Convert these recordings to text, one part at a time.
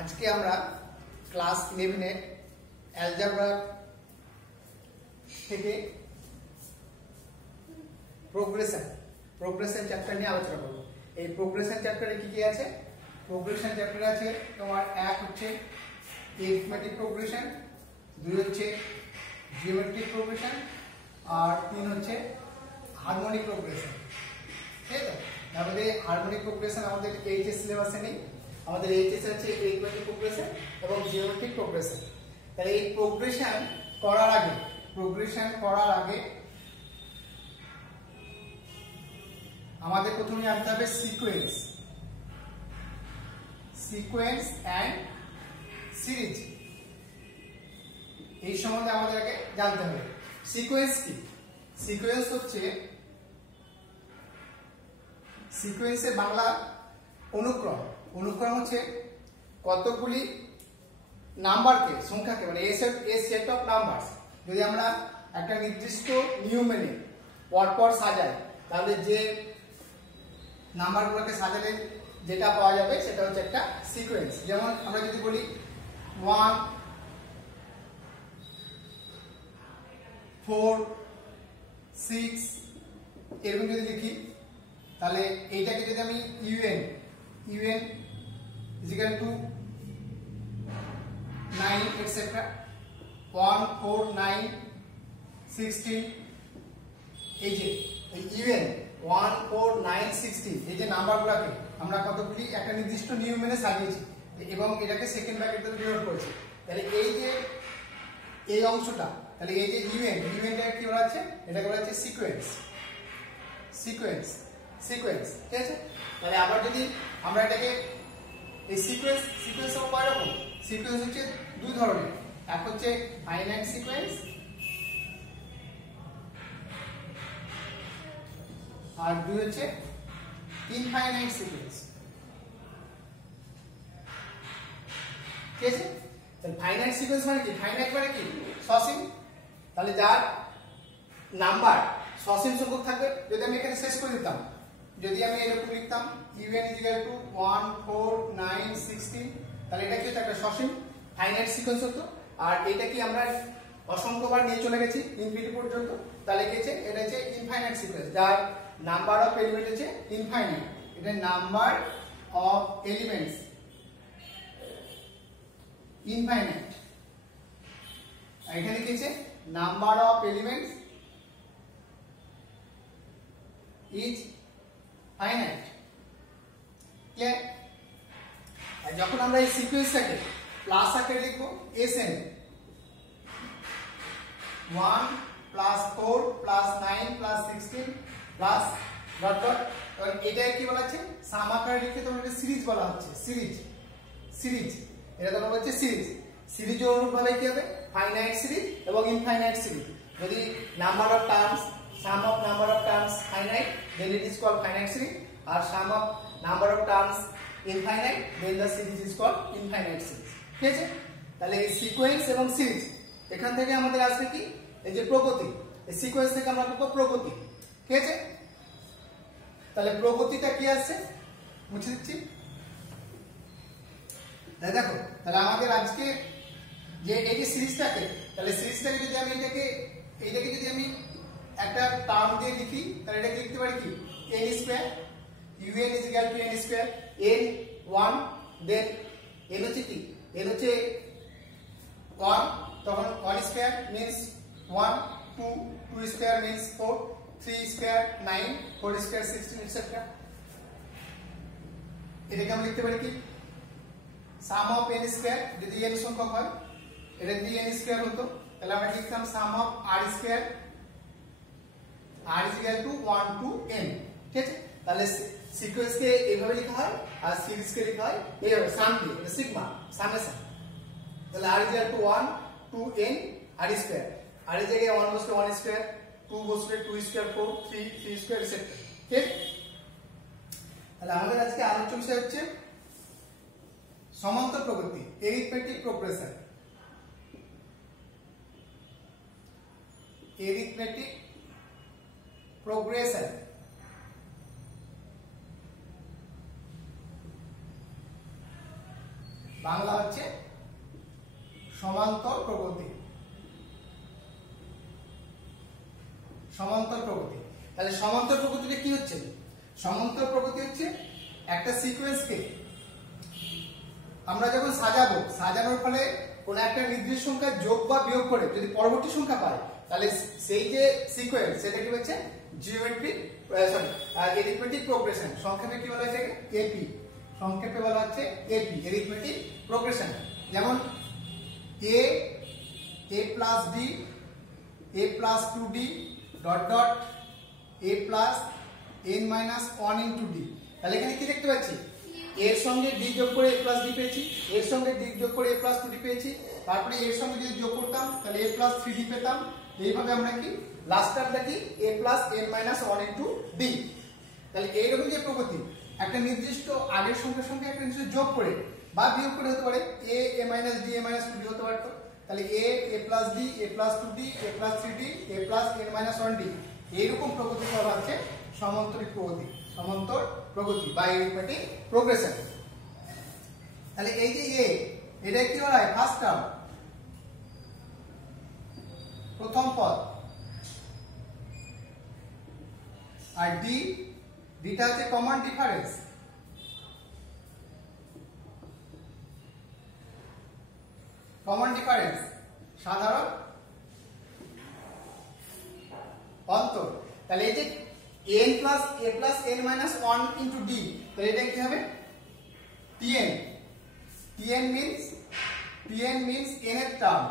আজকে আমরা ক্লাস 11 এর অ্যালজেব্রা থেকে প্রোগ্রেশন চ্যাপ্টার নিয়ে আলোচনা করব। এই প্রোগ্রেশন চ্যাপ্টারে কি কি আছে? প্রোগ্রেশন চ্যাপ্টারে আছে তোমার এক হচ্ছে এরিথমেটিক প্রোগ্রেশন, দুই হচ্ছে জিওমেট্রিক প্রোগ্রেশন, আর তিন হচ্ছে হারমোনিক প্রোগ্রেশন। ঠিক আছে, আমাদের হারমোনিক প্রোগ্রেশন আমাদের এইচএস সিলেবাসে নেই। আমাদের এইচএস আছে এরিথমেটিক প্রোগ্রেশন এবং জিওমেট্রিক প্রোগ্রেশন। তাহলে এই প্রোগ্রেশন করার আগে আমাদের প্রথমে জানতে হবে সিকোয়েন্স এন্ড সিরিজ। এই সম্বন্ধে আমাদের আগে জানতে হবে। সিকোয়েন্স কি? সিকোয়েন্স হচ্ছে সিকোয়েন্সের বাংলা অনুক্রম। অনুক্রম হচ্ছে কতগুলি নাম্বারকে, সংখ্যাকে, মানে এ সেট অফ নাম্বারস যদি আমরা একটা নির্দিষ্ট নিয়ম মেনে পরপর সাজাই, তাহলে যে নাম্বারগুলোকে সাজালে যেটা পাওয়া যাবে সেটা হচ্ছে একটা সিকোয়েন্স। যেমন আমরা যদি বলি 1 4 6 এরকম যদি লিখি, তাহলে এইটাকে যদি আমি ইউএন ইজিক্যাল টু 9 এটসেট্রা 1 4 9 16, এই যে ইউএন 1 4 9 16 এই যে নাম্বারগুলোকে আমরা কতগুলি একটা নির্দিষ্ট নিয়ম মেনে সাজিয়েছি এবং এটাকে সেকেন্ড ব্র্যাকেট দিয়ে ডিনোট করেছি। তাহলে এই যে এই অংশটা, তাহলে এই যে ইউএনটা কি বলা আছে? এটাকে বলা আছে সিকোয়েন্স। ঠিক আছে, তাহলে আবার যদি আমরা এটাকে এই সিকোয়েন্স কয় রকম? সিকোয়েন্স হচ্ছে দুই ধরনের। এক হচ্ছে ফাইনাইট সিকোয়েন্স আর দুই হচ্ছে ইনফাইনাইট সিকোয়েন্স। ঠিক আছে, তাহলে ফাইনাইট সিকোয়েন্স মানে কি? ফাইনাইট মানে কি? সসীম। তাহলে যার নাম্বার সসীম সংখ্যক থাকবে। যদি আমি এখানে শেষ করে দিতাম, যদি আমি এরকম লিখতাম ইউএন ইকুয়াল টু 1 4 9 16, তাহলে এটা কি হচ্ছে? একটা সসীম ফাইনাইট সিকোয়েন্স হতো। আর এটা কি আমরা অসংখ্যবার নিয়ে চলে গেছি ইনফিনিটি পর্যন্ত, তাহলে কি হচ্ছে? এটা হচ্ছে ইনফাইনাইট সিকোয়েন্স, যার নাম্বার অফ এলিমেন্ট হচ্ছে ইনফাইনাইট। এটা নাম্বার অফ এলিমেন্টস ইনফাইনাইট। আর এখানে কি হচ্ছে? Number of elements is finite. Clear? আর যখন আমরা এই সিকোয়েন্সটাকে প্লাস আকারে লিখবো s n 1 plus 4 plus 9 plus 16 plus dot dot, এবং এটা কি বলা আছে? সাম আকারে লিখে তোমার এটা সিরিজ বলা হচ্ছে। সিরিজ এটা তোমরা বলছে সিরিজ অনুরূপভাবে কি হবে? ফাইনাইট সিরিজ এবং ইনফাইনাইট সিরিজ। যদি number of terms, sum of number of terms finite, then it is called finite series, আর sum of number of terms infinite, then the series is called infinite series. ঠিক আছে, তাহলে এই sequence এবং series এখান থেকে আমাদের আসবে কি? এই যে প্রগতি। এই সিকোয়েন্স থেকে আমরা পাবো প্রগতি। ঠিক আছে, তাহলে প্রগতিটা কি আসছে মুছে দিচ্ছি। দেখো, তাহলে আমাদের আজকে যে এই যে সিরিজটাকে, তাহলে সিরিজটাকে যদি আমি এইটাকে যদি আমি একটা টার্ম দিয়ে লিখি, তাহলে এটা লিখতে পারি কি? n square, un is equal to n square, n 1, then n হচ্ছে কি? n হচ্ছে 1, তখন 1 square means 1, 2 square means 4, 3 square 9, 4 square 16 etc. এটাকে আমরা লিখতে পারি কি? সাম অফ n স্কয়ার, যদি n সংখ্যক হয়, এটা যদি n স্কয়ার হতো, তাহলে আমরা লিখতাম sum of r square, r is equal to 1 to n। ঠিক আছে, তাহলে সিকোয়েন্স কে এইভাবে লেখা হয় আর সিরিজ কে লেখা হয় এইভাবে, সাম দিয়ে, সিগমা সামেশন। তাহলে r is equal to 1 to n r square, r এর জায়গায় 1 বসলে 1 স্কয়ার, 2 বসলে 2 স্কয়ার, 4 3 স্কয়ার etc. ঠিক? তাহলে আমাদের আজকে আলোচ্য বিষয় হচ্ছে সমান্তর প্রগতি, এরিথমেটিক প্রোগ্রেশন। বাংলা হচ্ছে সমান্তর প্রগতি। সমান্তর প্রগতি, তাহলে সমান্তর প্রগতিটা কি হচ্ছে? সমান্তর প্রগতি হচ্ছে একটা সিকোয়েন্সকে আমরা যখন সাজাবো, সাজানোর ফলে কোন একটা নির্দিষ্ট সংখ্যা যোগ বা বিয়োগ করে যদি পরবর্তী সংখ্যা পাই, তাহলে সেই যে সিকোয়েন্স সেটা কি হচ্ছে জিওমেট্রিক এরিথমেটিক প্রোগ্রেশন। সংক্ষেপে কি বলা হচ্ছে? এপি। সংক্ষেপে বলা হচ্ছে এপি, এরিথমেটিক প্রোগ্রেশন। যেমন a plus d, a plus 2d dot dot a plus n minus 1 into d. তাহলে এখানে কি দেখতে পাচ্ছি? এর সঙ্গে ডি যোগ করে এ প্লাস ডি পেয়েছি, এর সঙ্গে ডি যোগ করে এ প্লাস 2d পেয়েছি, তারপরে এর সঙ্গে যদি যোগ করতাম তাহলে এ প্লাস 3d পেতাম। এইভাবে আমরা কি লাস্টটা কি a plus n minus 1 into d. তাহলে এইরকম যে প্রগতি একটা নির্দিষ্ট আগের সংখ্যার সঙ্গে একটা নির্দিষ্ট যোগ করে বা বিয়োগ করে হতে পারে, এ মাইনাস ডি, এ মাইনাস 2d হতে পারতো। তাহলে এ plus d, a plus 2d, A plus 3d, A plus n minus 1d, এইরকম প্রগতি বলা হচ্ছে সমান্তরিক প্রগতি, সমান্তর প্রগতি বা এরিথমেটিক প্রোগ্রেশন। তাহলে এই যে এটা কি হয়? ফার্স্ট টার্ম, প্রথম পদ, আর ডিটা হচ্ছে কমন ডিফারেন্স। কমন ডিফারেন্স সাধারণ অন্তর। তাহলে এই যে n plus a plus n minus 1 into d, তাহলে এটা কি হবে? tn। tn means n এর টার্ম,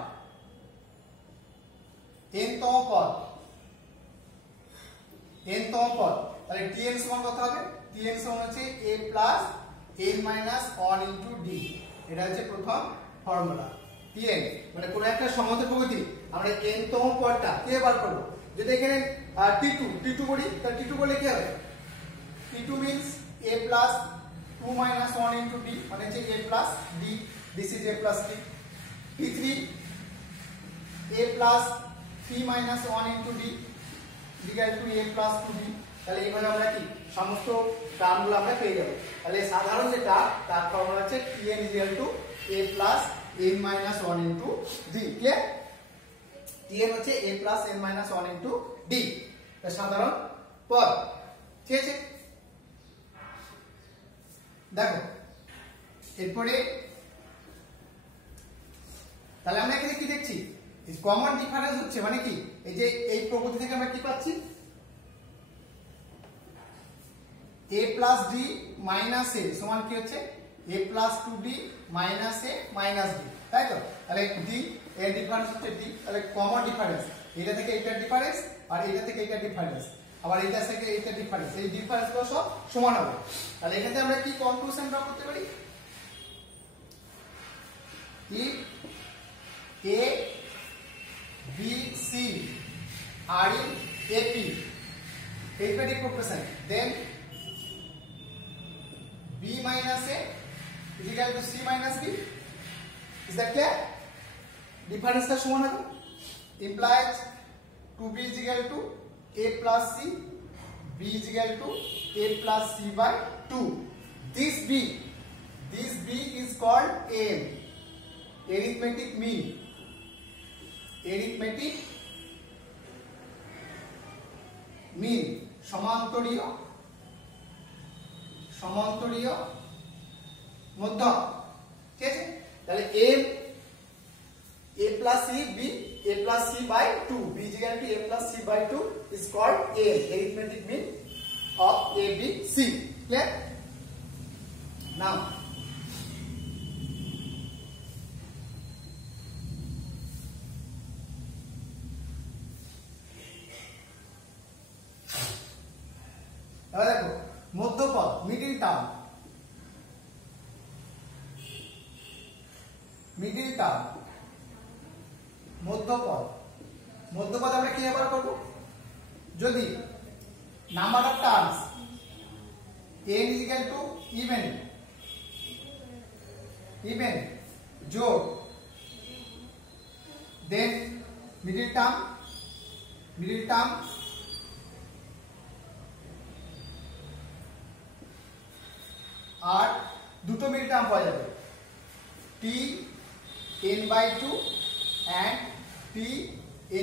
n তম পদ, n তম পদ। তাহলে tn সমান কত হবে? tn সমান হচ্ছে a plus n minus 1 into d। এটা হচ্ছে প্রথম ফর্মুলা। tn মানে কোন একটা সমান্তর প্রগতি আমরা n তম পদটা কে বার করব। যদি এখানে t2 করি, তাহলে t2 বলে কি হবে? t2 means a plus 2 minus 1 into d, মানে হচ্ছে a plus d, this is a plus d। t3 a plus 3 minus 1 into d equal to a plus 2d। তাহলে এইভাবে আমরা কি সমস্ত টার্মগুলো আমরা পেয়ে যাব। তাহলে সাধারণ যেটা তার ফর্মুলা হচ্ছে tn equal to a plus n minus 1 into d। Clear? tn হচ্ছে a plus n minus 1 into d, সাধারণ পদ। ঠিক আছে, দেখো এরপরে তাহলে আমরা এখানে কি দেখছি? কমন ডিফারেন্স হচ্ছে মানে কি এই যে এই প্রগতি থেকে আমরা কি পাচ্ছি? a plus d minus a সমান কি হচ্ছে? a plus 2d minus a minus d, তাই তো? তাহলে d এর ডিফারেন্স হচ্ছে d। তাহলে কমন ডিফারেন্স এটা থেকে এটার ডিফারেন্স, আর এটা থেকে এটার ডিফারেন্স, আবার এটা থেকে এটার ডিফারেন্স, এই ডিফারেন্সগুলো সব সমান হবে। তাহলে এখানে আমরা কি কনক্লুশন ড্র করতে পারি? if a b c are in ap arithmetic progression, then b minus a is equal to c minus b। is that clear? Difference টা সমান হবে, implies 2b is equal to a plus c, b is equal to a plus c by 2। this b is called m, arithmetic mean। arithmetic mean সমান্তরীয় মধ্যক। ঠিক আছে, তাহলে m a plus c b a plus c by 2, b is equal to a plus c by 2 is called a arithmetic mean of a b c। clear? now দেখো মধ্যপদ, middle term, মধ্যপদ আমরা কি ব্যবহার করব? যদি number of terms n is equal to even জোড়, then middle term আর দুটো middle term পাওয়া যাবে। টি n by 2 and t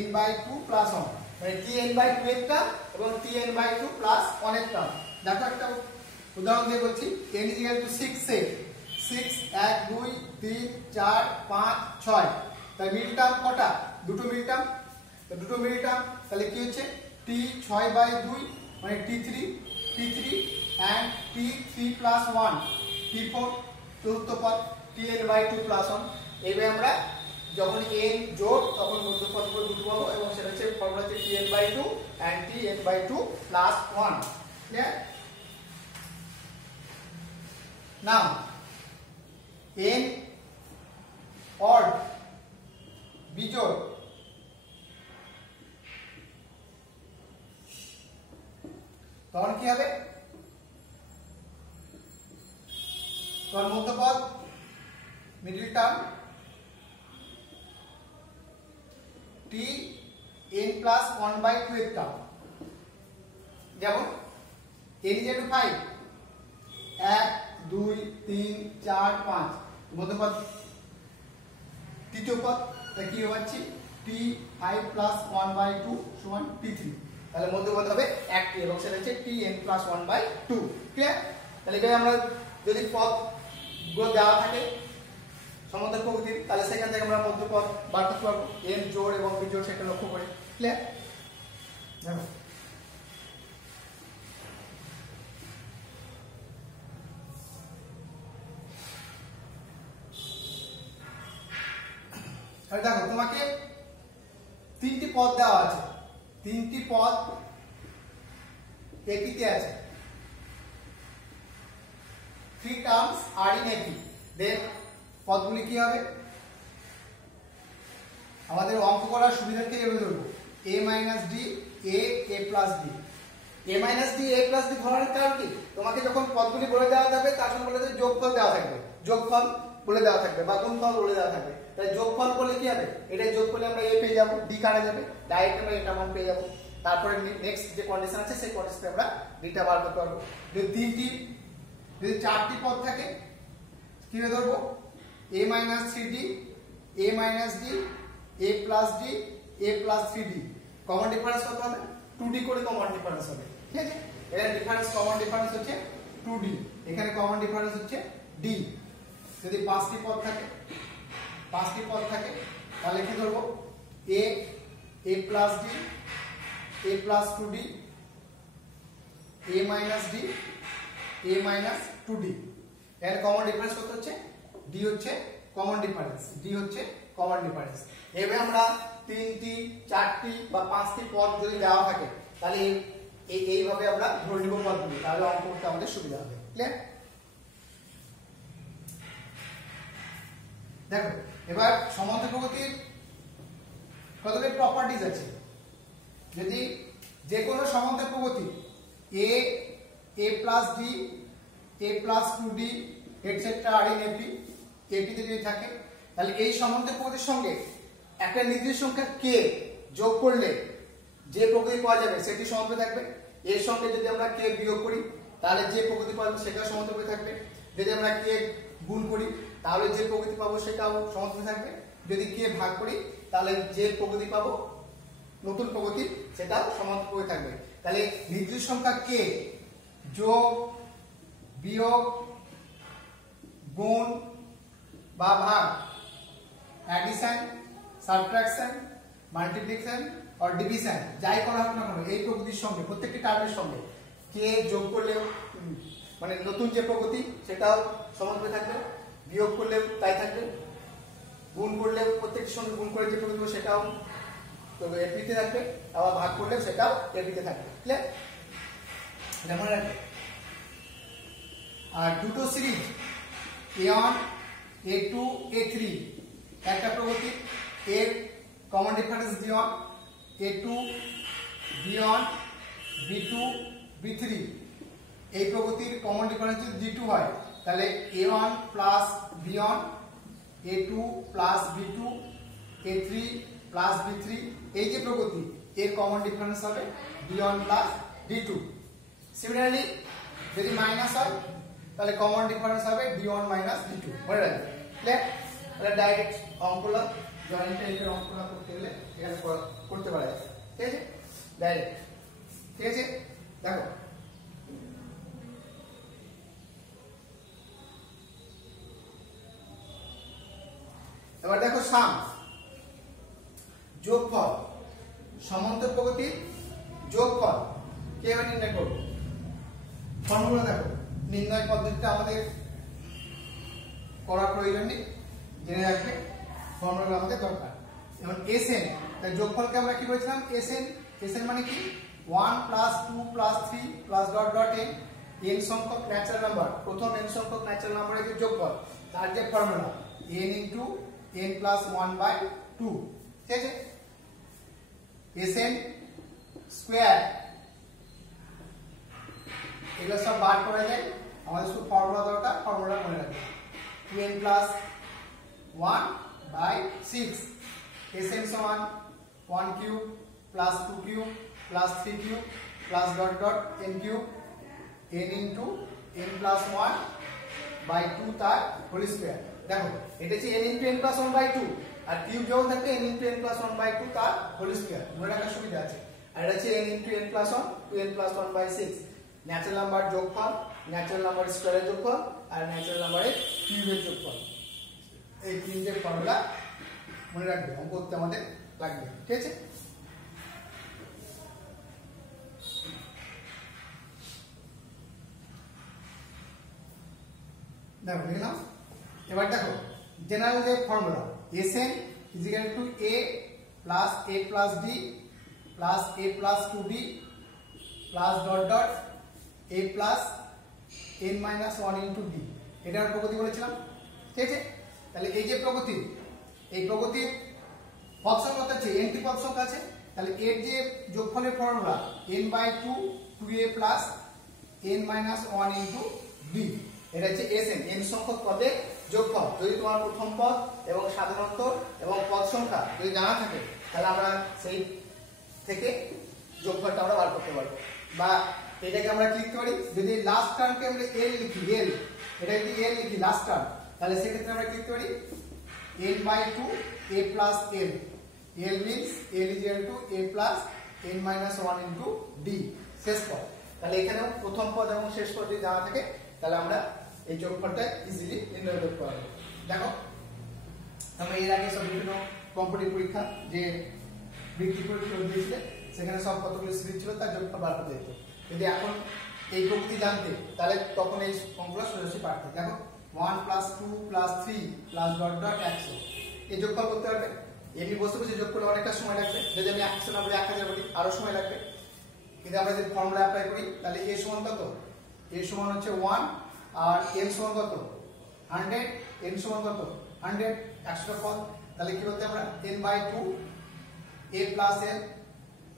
n by 2 plus 1 মানে t n by 2 এর টার্ম এবং t n by 2 plus 1 এর টার্ম। দেখো একটা উদাহরণ দিয়ে বলছি n is equal to 6 এ 6 1 2 3 4 5 6 তাই মিডল টার্ম কটা? দুটো মিডল টার্ম। তো দুটো মিডল টার্ম তাহলে কি হচ্ছে t 6 by 2 মানে t3 and t3 plus 1 t4 চতুর্থ পদ tn by 2 plus 1। এবারে আমরা যখন n যোগ তখন মধ্যপদ করে দুটো পাবো এবং সেটা হচ্ছে ফর্মুলা হচ্ছে tn by 2 and tn by 2 plus 1। Clear? Now n odd বিজোড় তখন কি হবে? তখন মধ্যপদ middle term t n plus 1 by 2 এর টার্ম। যেমন n is equal to 5 1 2 3 4 5 মধ্যপদ তৃতীয় পদ তাই কি হচ্ছে t 5 plus 1 by 2 সমান t3 তাহলে মধ্যপদ হবে 1 এবং সেটা হচ্ছে tn plus 1 by 2। ক্লিয়ার? তাহলে এবারে আমরা যদি পদ গুলো দেওয়া থাকে সমান্তরাল প্রকৃতির তাহলে সেখান থেকে আমরা মধ্যপদ বার করতে পারবো n জোড় এবং বিজোড় সেটা লক্ষ্য করে। ক্লিয়ার? দেখো আর দেখো তোমাকে তিনটি পদ দেওয়া আছে, তিনটি পদ এপিতে আছে, 3 টার্মস আর ইন এপি। দেন পদগুলি কি হবে? আমাদের অঙ্ক করার সুবিধার্থে এভাবে ধরবো a minus d a plus d। a minus d a plus d ধরার কারণ কি? তোমাকে যখন পদগুলি বলে দেওয়া যাবে তার সঙ্গে বলে দেবে যোগফল দেওয়া থাকবে, যোগফল বলে দেওয়া থাকবে বা গুণফল বলে দেওয়া থাকবে। তাই যোগফল বলে কি হবে? এটা যোগ করলে আমরা a পেয়ে যাব, d কাটা যাবে, ডাইরেক্ট আমরা এটা মান পেয়ে যাব। তারপরে নেক্সট যে কন্ডিশন আছে সেই কন্ডিশনে আমরা d-টা বার করতে পারবো। যদি চারটি পদ থাকে কিভাবে ধরবো? a minus 3d a minus d a plus d a plus 3d। Common difference কত হবে? 2d করে কমন ডিফারেন্স হবে। ঠিক আছে? এখানে ডিফারেন্স কমন ডিফারেন্স হচ্ছে 2d, এখানে কমন ডিফারেন্স হচ্ছে d। যদি পাঁচটি পদ থাকে তাহলে কি ধরবো? a plus d a plus 2d a minus d a minus 2d। এর কমন ডিফারেন্স কত হচ্ছে? d হচ্ছে কমন ডিফারেন্স, এভাবে আমরা তিনটি চারটি বা পাঁচটি পদ যদি দেওয়া থাকে তাহলে এইভাবে আমরা ধরে নিব পদগুলি, তাহলে অঙ্ক করতে আমাদের সুবিধা হবে। ক্লিয়ার? দেখো এবার সমান্তরাল প্রকৃতির কতগুলি প্রপার্টিজ আছে। যদি যে কোনো সমান্তরাল প্রকৃতি a plus d a plus 2d etcetera আর ইন এপি এপিতে যদি থাকে তাহলে এই সমান্তরাল প্রকৃতির সঙ্গে একটা নির্দিষ্ট সংখ্যা k যোগ করলে যে প্রকৃতি পাওয়া যাবে সেটি সমান্তরাল থাকবে। এর সঙ্গে যদি আমরা k বিয়োগ করি তাহলে যে প্রকৃতি পাবো সেটাও সমান্তরাল থাকবে। যদি আমরা k গুণ করি তাহলে যে প্রকৃতি পাবো সেটাও সমান্তরাল থাকবে। যদি k ভাগ করি তাহলে যে প্রকৃতি পাবো নতুন প্রকৃতি সেটাও সমান্তরাল থাকবে। তাহলে নির্দিষ্ট সংখ্যা k যোগ বিয়োগ গুণ বা ভাগ, অ্যাডিশন, সাবট্রাকশন, মাল্টিপ্লিকেশন আর ডিভিশন যাই করা হোক না কেন এই প্রকৃতির সঙ্গে প্রত্যেকটি টার্মের সঙ্গে k যোগ করলে মানে নতুন যে প্রকৃতি সেটাও সমান্তরাল থাকবে, বিয়োগ করলে তাই থাকবে, গুণ করলে প্রত্যেকটির সঙ্গে গুণ করে যে প্রকৃতি সেটাও এপিতে থাকবে, আবার ভাগ করলে সেটাও এপিতে থাকবে। ক্লিয়ার? এটা মনে রাখবে। আর দুটো সিরিজ a1 a2 a3 একটা প্রকৃতি এর common difference d1 a2 b1 b2 b3 এই প্রকৃতির কমন ডিফারেন্স যদি d2 হয় তাহলে a1 plus b1 a2 plus b2 a3 plus b3 এই যে প্রকৃতি এর কমন ডিফারেন্স হবে d1 plus d2। সিমিলারলি যদি মাইনাস হয় তাহলে কমন ডিফারেন্স হবে d1 minus d2। মনে রাখবে। ক্লিয়ার? তাহলে ডাইরেক্ট অঙ্কগুলো জয়েন্ট টাইপের অঙ্কগুলো করতে গেলে এখানে করতে পারা যায়, ঠিক আছে, ডাইরেক্ট, ঠিক আছে। দেখো এবার দেখো সাম, যোগফল, সমান্তর প্রগতির যোগফল কিভাবে নির্ণয় করব? ফর্মুলা দেখো, নির্ণয় পদ্ধতিটা আমাদের করার প্রয়োজন নেই, জেনে রাখবে ফর্মুলা আমাদের দরকার। যেমন এসএন, তার যোগফলকে আমরা কি বলেছিলাম? এসএন, এসএন মানে কি 1 + 2 + 3 + ডট ডট n, n সংখ্যক ন্যাচারাল নাম্বার, প্রথম n সংখ্যক ন্যাচারাল নাম্বারের যে যোগফল তার যে ফর্মুলা n * n + 1/2, ঠিক আছে। এসএন স্কয়ার, এগুলো সব বার করা যায়, আমাদের শুধু ফর্মুলা দরকার, ফর্মুলা মনে রাখবে 2n + 1/6, Sn সমান 1 cube plus 2 cube plus 3 cube plus dot dot n cube n * n + 1/2 তার হোল স্কয়ার। দেখো এটা হচ্ছে n * n + 1/2, আর কিউব যখন থাকবে n * n + 1/2 তার হোল স্কয়ার, মনে রাখার সুবিধা আছে। আর এটা হচ্ছে n * n + 1 2n + 1/6, natural number যোগফল, ন্যাচারাল নাম্বার স্কয়ারের যোগফল আর ন্যাচারাল নাম্বারের কিউবের যোগফল। এই তিনটে ফর্মুলা মনে রাখবে, অঙ্ক করতে আমাদের লাগবে, ঠিক আছে। দেখো লিখে নাও। এবার দেখো জেনারেল যে formula Sn = a + a + d + a + 2d plus dot dot a + n - 1 * d, এটার প্রগতি বলেছিলাম, ঠিক আছে। তাহলে এই যে প্রগতি, এই প্রগতির পদ সংখ্যা কত আছে? n টি পদ সংখ্যা আছে, তাহলে এর যে যোগফলের formula n/2 2a + n - 1 * d, এটা হচ্ছে Sn, n সংখ্যক পদের যোগফল। যদি তোমার প্রথম পদ এবং সাধারণতর এবং পদ সংখ্যা যদি জানা থাকে তাহলে আমরা সেই থেকে যোগফলটা আমরা বার করতে পারবো। বা এটাকে আমরা কি লিখতে পারি, যদি লাস্ট টার্মকে আমরা l লিখি, l, এটা যদি l লিখি লাস্ট টার্ম, তাহলে সেক্ষেত্রে আমরা কি লিখতে পারি n/2 a + n, l means l = a + n - 1 * d, শেষ পদ। তাহলে এখানেও প্রথম পদ এবং শেষ পদ যদি জানা থাকে তাহলে আমরা এই যোগফলটা ইজিলি নির্ণয় করতে পারবো। দেখো আমরা এর আগে সব বিভিন্ন কম্পিটিটিভ পরীক্ষা যে বৃত্তি পরীক্ষা দিয়েছিলে সেখানে সব কতগুলো সিরিজ ছিল তার যোগফল বার করতে দিত। যদি এখন এই প্রকৃতি জানতে তাহলে তখন এই অঙ্কগুলো সোজাসুজি পারতে। দেখো 1 + 2 + 3 + ডট ডট 100, এই যোগফল করতে পারবে। এমনি বসে বসে যোগ করলে অনেকটা সময় লাগবে, যদি আমি 100 না বলি 1000 বলি আরো সময় লাগবে। কিন্তু আমরা যদি ফর্মুলা অ্যাপ্লাই করি তাহলে a সমান কত? a সমান হচ্ছে 1, আর n সমান কত? 100, n সমান কত? 100, 100 পদ। তাহলে কি বলতে আমরা n/2 a + n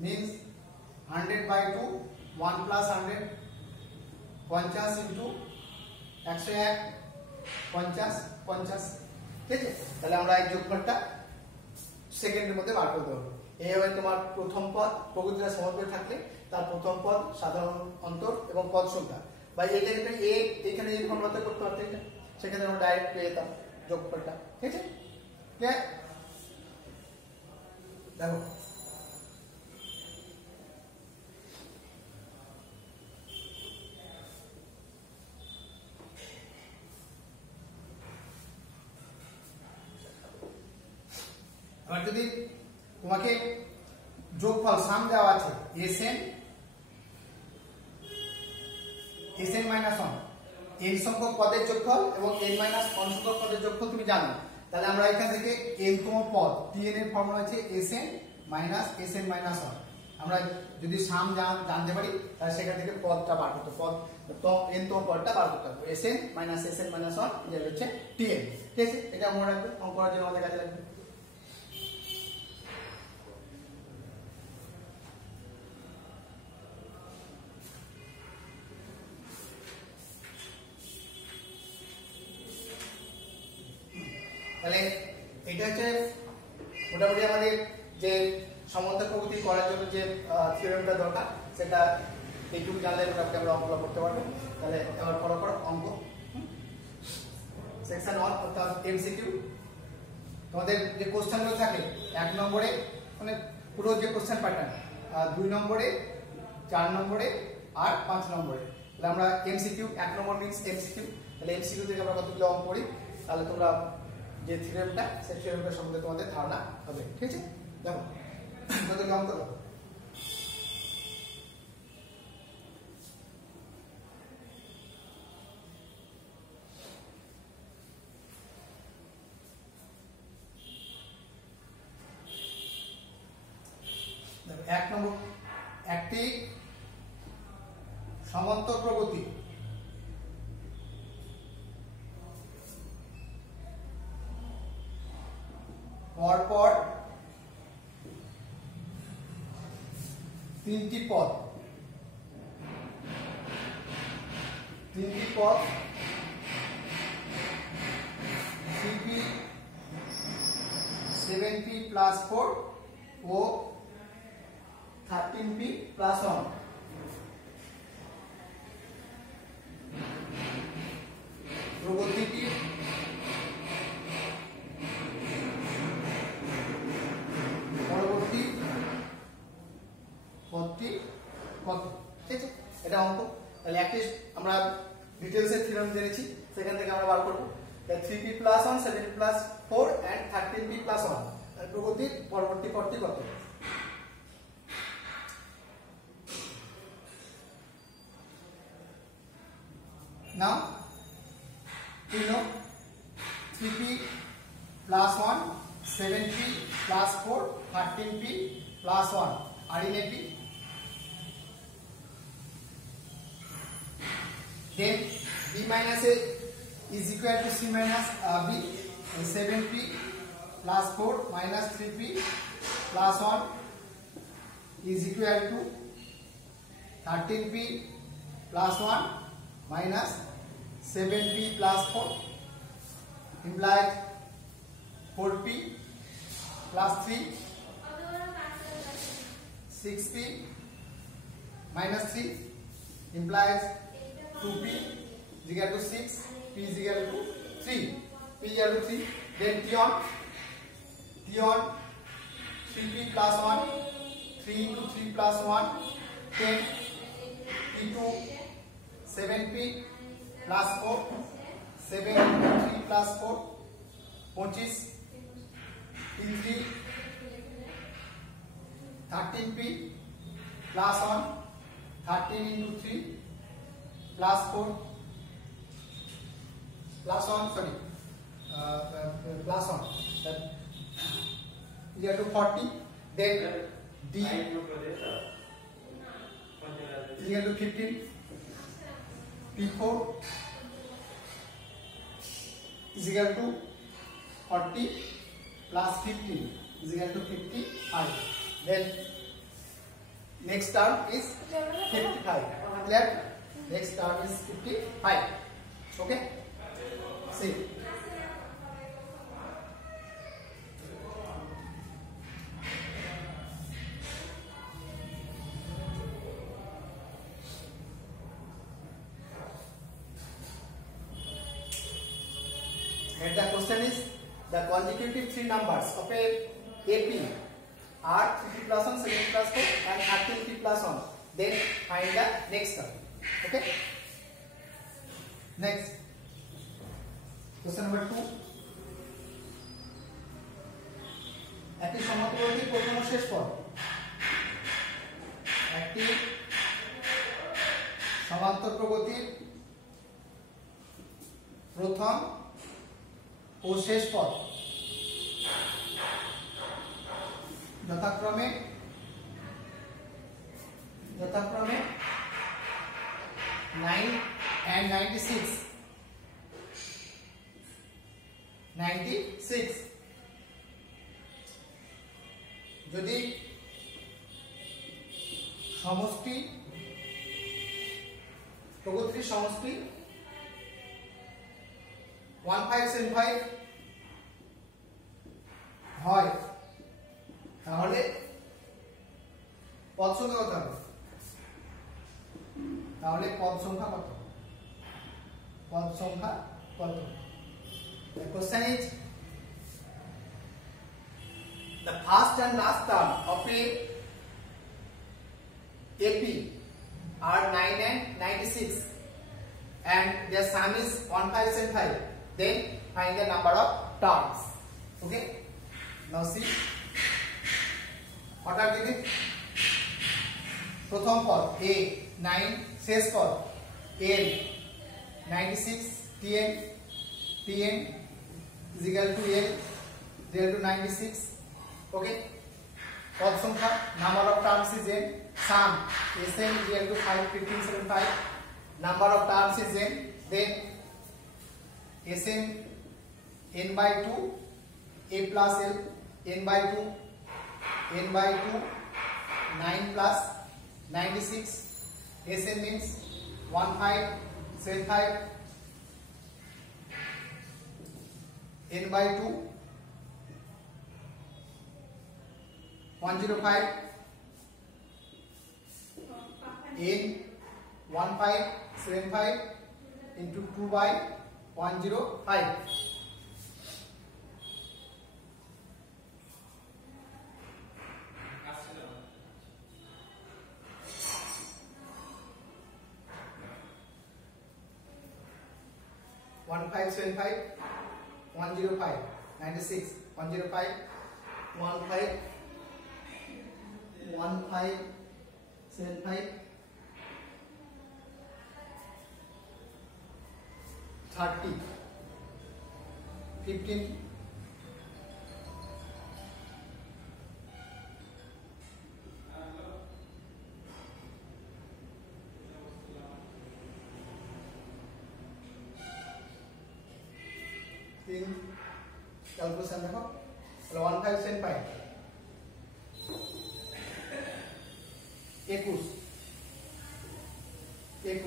means 100/2, 1 + 100 50 * 101 50 50, ঠিক আছে। তাহলে আমরা এই যোগফলটা সেকেন্ডের মধ্যে বার করতে পারবো। এইভাবে তোমার প্রথম পদ প্রকৃতিটা সমান্তরাল থাকলে তার প্রথম পদ, সাধারণ অন্তর এবং পদ সংখ্যা, বা এটা কিন্তু a এখানে এই ফর্মুলাতে করতে পারতে, সেখানে আমরা ডাইরেক্ট পেয়ে যেতাম যোগফলটা, ঠিক আছে। ক্লিয়ার? দেখো এবার যদি তোমাকে যোগফল সাম দেওয়া আছে Sn - 1, n সংখ্যক পদের যোগফল এবং n - 1 সংখ্যক পদের যোগফল তুমি জানো, তাহলে আমরা এখান থেকে n তম পদ tn এর ফর্মুলা হচ্ছে Sn - Sn - 1। আমরা যদি সাম জানতে পারি তাহলে সেখান থেকে পদটা বার করতে, পদ তো n তম পদটা বার করতে হবে। Sn - Sn - 1 যেটা হচ্ছে tn, ঠিক আছে। এটা মনে রাখবে, অঙ্ক করার জন্য আমাদের কাজে লাগবে। তাহলে এটা হচ্ছে মোটামুটি আমাদের যে সমান্তরাল প্রকৃতি করার জন্য যে থিওরেমটা দরকার সেটা এইটুকু জানলে মোটামুটি আমরা অঙ্কগুলো করতে পারবো। তাহলে এবার ফলো করো অঙ্ক সেকশন 1 অর্থাৎ এমসিকিউ। তোমাদের যে কোশ্চেনগুলো থাকে 1 নম্বরে মানে পুরো যে কোশ্চেন প্যাটার্ন, 2 নম্বরে, 4 নম্বরে আর 5 নম্বরে। তাহলে আমরা এমসিকিউ 1 নম্বর মিন্স এমসিকিউ, তাহলে এমসিকিউ থেকে আমরা কতগুলো অঙ্ক করি, তাহলে তোমরা যে থিওরেমটা সেই থিওরেমটা সম্বন্ধে তোমাদের ধারণা হবে। ঠিক আছে, দেখো কতগুলো অঙ্ক দেখো। এক নম্বর, একটি সমান্তর প্রগতি পরপর 3টি পদ, 3p 7p প্লাস 4 ও 13p প্লাস 1 প্রগতিটি পরবর্তী পদটি কত। ঠিক আছে, এটা অঙ্ক। তাহলে একটি আমরা ডিটেইলস এর থিওরেম জেনেছি, সেখান থেকে আমরা বার করব 3p plus 1 7p plus 4 and 13p plus 1 এর প্রগতির পরবর্তী পদটি কত। Now we know 3p plus 1, 7p plus 4, 13p plus 1 are in AP. Then b minus a is equal to c minus b. 7p plus 4 minus 3p plus 1 is equal to 13p plus 1 minus 7p plus 4 implies 4p plus 3 6p minus 3 implies 2p is equal to 6, p is equal to 3, p is equal to 3. Then t on 3p plus 1, 3 into 3 plus 1 10, t2 7p plus 4, 7 into 3 plus 4 25, t3 13p plus 1 13 into 3 plus 4 plus 1 sorry plus 1 that equal to 40. Then d is equal to 15, p4 is equal to 40 plus 15 is equal to 55. Then next term is 55. Clear? Next term is 55. Okay? See. And the question is the consecutive three numbers of a AP are 3p plus 1, 7p plus 4 and 13p plus 1. Then find the next term. Okay? Next. Question number 2. একটি সমান্তরালটির প্রথম ও শেষ পদ, একটি সমান্তর প্রগতির প্রথম ও শেষ পদ যথাক্রমে 9 and 96 যদি সমষ্টি প্রগতির সমষ্টি 1575 হয়, তাহলে পদ সংখ্যা কত হবে? তাহলে পদ সংখ্যা কত? The question is first and last term of a AP are 9 and 96 and their sum is 1575. Then find the number of terms. Okay, now see what are given. প্রথম পদ a 9, শেষ পদ n 96, tn is equal to n is equal to 96. Okay, পদ সংখ্যা number of terms is n, sum sn is equal to 5 1575, number of terms is n, then sn n by 2 a plus l n by 2 9 plus 96 sn means 1575 n by 2 105 n 1575 into 2 by 105. One five seven five 105 96 105 1575 30 15 calculation দেখো তাহলে 1575 21 10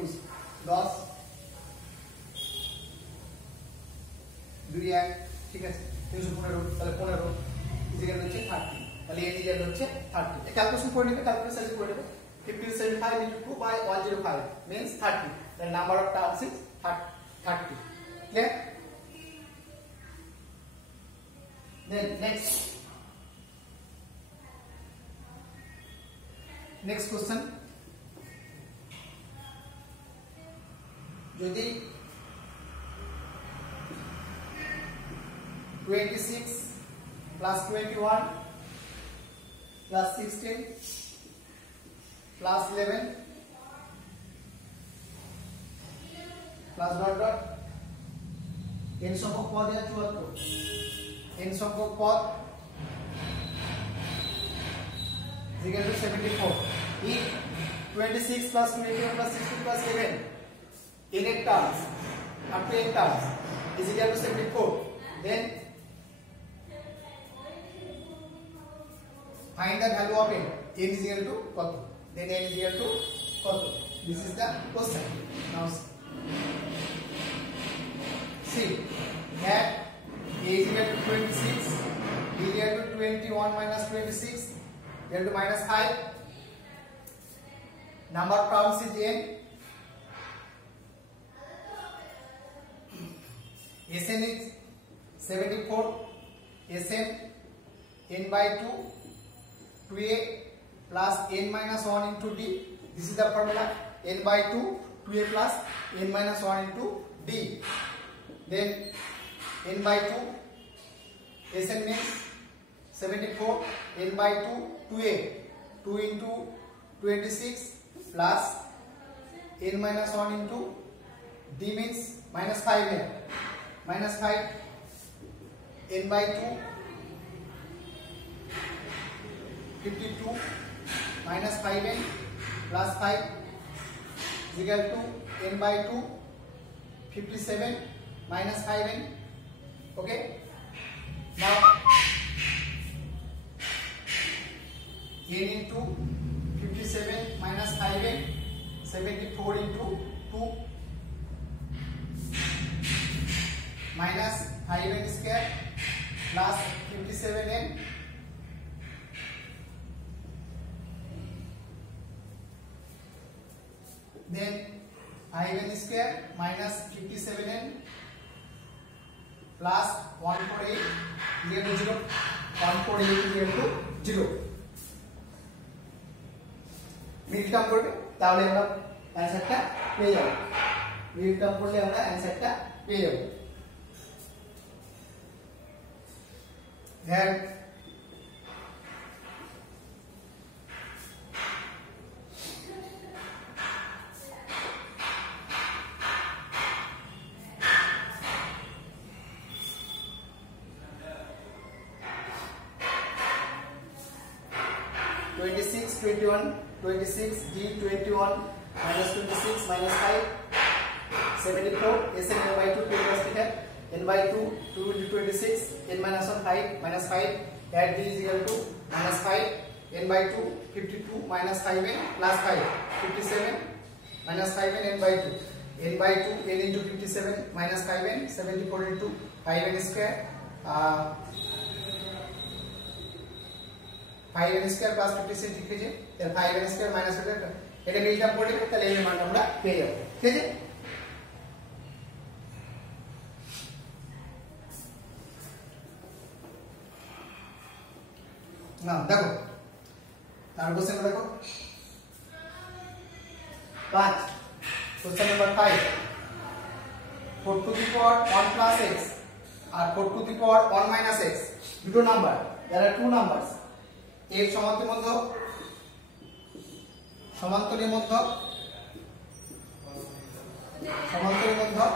2 1 ঠিক আছে 315 তাহলে 15 is equal হচ্ছে 30 তাহলে n is equal হচ্ছে 30 এই calculation করে নিবে ক্যালকুলেশন করে নিবে 1575 into 2 by 105 means 30. The number of terms is 30. Clear? Then next question. যদি 26 plus 21 plus 16 plus 11 plus dot dot n সংখ্যক পদ है 74 n সংখ্যক পদ is equal to 74. If 26 plus 21 plus 16 plus 11 in n terms up to n terms is equal to 74, then find the value of n. N is equal to what? Then n is equal to what? This is the question. Now see that a is equal to 26, b is equal to 21 minus 26 equal to minus 5. Number of terms is n. Sn is 74. Sn n by 2 2a plus n minus 1 into d. This is the formula. N by 2 2a plus n minus 1 into d. Then n by 2 Sn means 74 n by 2 2a 2 into 26 plus n minus 1 into d means minus 5 n minus 5 n by 2 52 minus 5n plus 5 is equal to n by 2 57 minus 5n. Okay, now n into 57 minus 5n 74 into 2 minus 5n square plus 57n then 5n square minus 57n plus 148 equal to 0 148 equal to 0 মিল term করবে তাহলে আমরা অ্যানসারটা পেয়ে যাব মিল term করলে আমরা অ্যানসারটা পেয়ে যাব then 26 21 26 d 21 minus 26 minus 5 74 s n by 2 here n by 2 2 into 26 n minus 1 5 minus 5 add d is equal to minus 5 n by 2 52 minus 5 n plus 5 57 minus 5 n by 2 n by 2 n into 57 minus 5 n 74 into 5 n square 5 n square plus 56 লিখে যে তাহলে 5 n square minus এটা মিল term করে তাহলে এই মানটা আমরা পেয়ে যাব ঠিক আছে না দেখো তার কোশ্চেন দেখো 5 question number 5 4 to the power 1 plus x আর 4 to the power 1 minus x দুটো number there are two numbers এর সমান্তরাল মধ্যক সমান্তরাল মধ্যক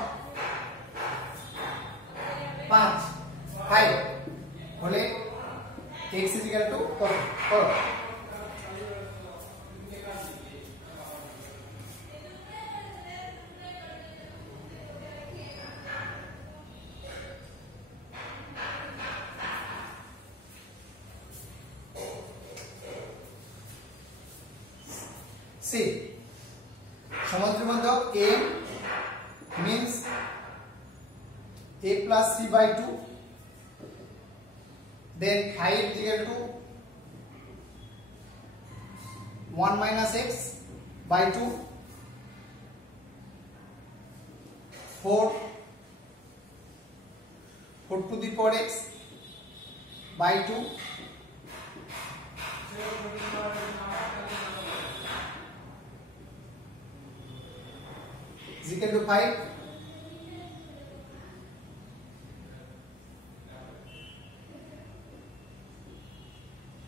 5 হলে x is equal to কত C সমান্তরাল মধ্যক A means A plus C by 2 then height is equal to 1 minus x by 2 4 to the power x by 2 is equal to 5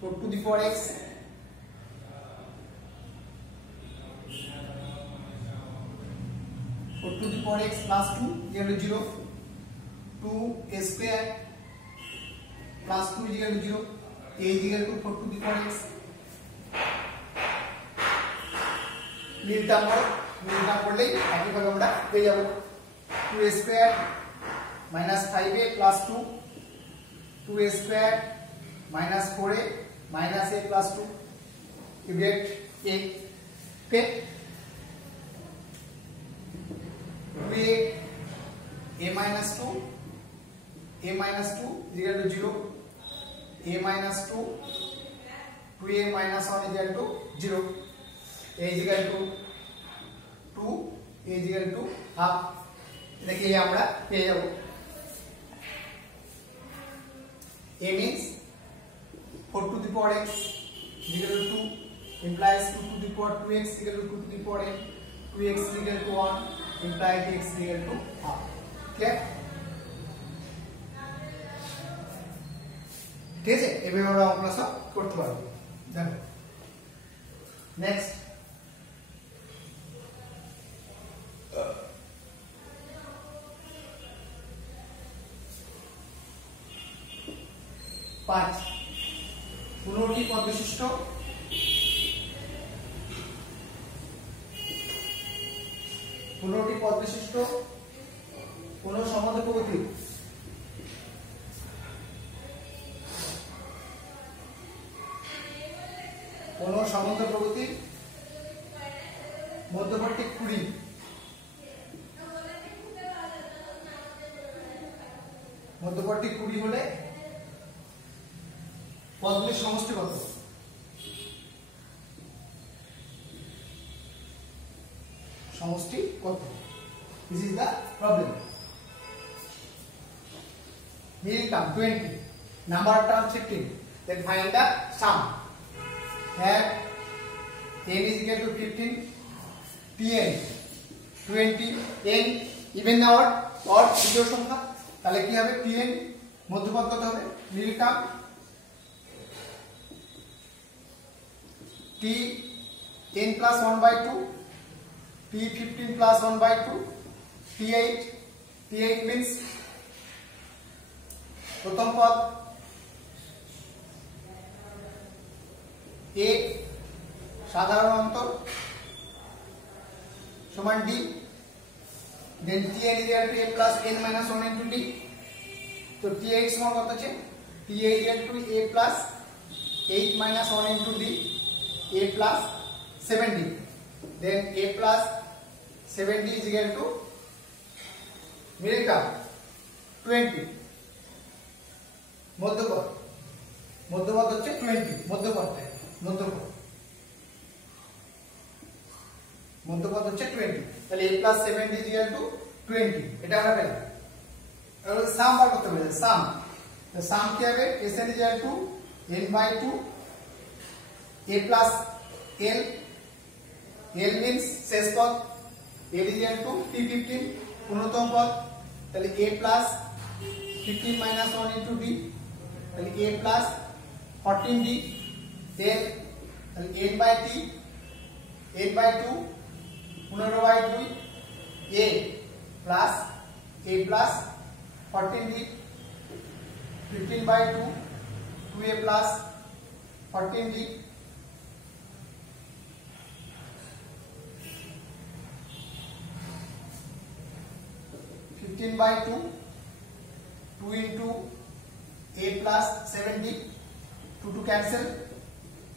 4 to the power x 4 to the power x plus 2 equal to 0 2 a square plus 2 is equal to 0 a is equal to 4 to the power x মিল term করলে একইভাবে আমরা পেয়ে যাব 2a square minus 5a plus 2 2a square minus 4a minus a plus 2 you get a okay 2a minus 2 a minus 2 is equal to 0 a minus 2 2a minus 1 is equal to 0 a is equal to 2 a is equal to half এটাকে আমরা পেয়ে যাব a means 4 to the power x is equal to 2 implies 2 to the power 2x is equal to 2 to the power n 2x is equal to 1 implies x is equal to half clear ঠিক আছে এভাবে আমরা অঙ্কটা সব করতে পারবো দেখো next পাঁচ 15টি পদ বিশিষ্ট কোন সমদ্র প্রগতির মধ্যবর্তী 20 হলে পদগুলির সমষ্টি কত this is the problem middle term 20, number of terms 15. Then find the sum. Here n is equal to 15, tn 20, n even না or বিজোড় সংখ্যা, তাহলে কি হবে tn মধ্যপদ কত হবে middle term t n plus 1 by 2, t 15 plus 1 by 2, t8 means প্রথম পদ a সাধারণ অন্তর সমান d, then tn is equal to a plus n minus 1 into d. তো t8 সমান কত আছে t8 is equal to a plus 8 minus 1 into d, a plus 7d, then a plus 7d is equal to middle term 20, মধ্যপদ হচ্ছে 20, মধ্যপদ হচ্ছে 20, তাহলে a plus 7d is equal to 20, এটা আমরা পেলাম। এবার সাম বার করতে হবে, সাম কি হবে sn is equal to n by 2, a plus l means শেষ পদ, l is equal to t15 পূর্ণতম পদ, তাহলে a plus 15 minus 1 into d, তাহলে a plus 14d, then তাহলে n by t, n by 2 15 by 2, a plus 14d, 15 by 2, 2a plus 14d, by 2, 2 into a plus 7d, 2 to cancel,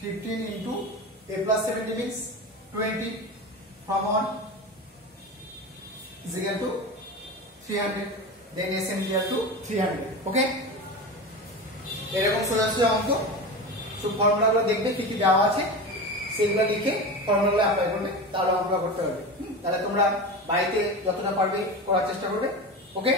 15 into a plus 7d means 20, from 1 is equal to 300, then sn is equal to 300. okay, এরকম সোজাসুজি অঙ্ক সব ফর্মুলাগুলো দেখবে কি কি দেওয়া আছে সেগুলো লিখে ফর্মুলাগুলো অ্যাপ্লাই করবে, তাহলে অঙ্কটা করতে পারবে। তাহলে তোমরা বাড়িতে যতটা পারবে করার চেষ্টা করবে। ওকে।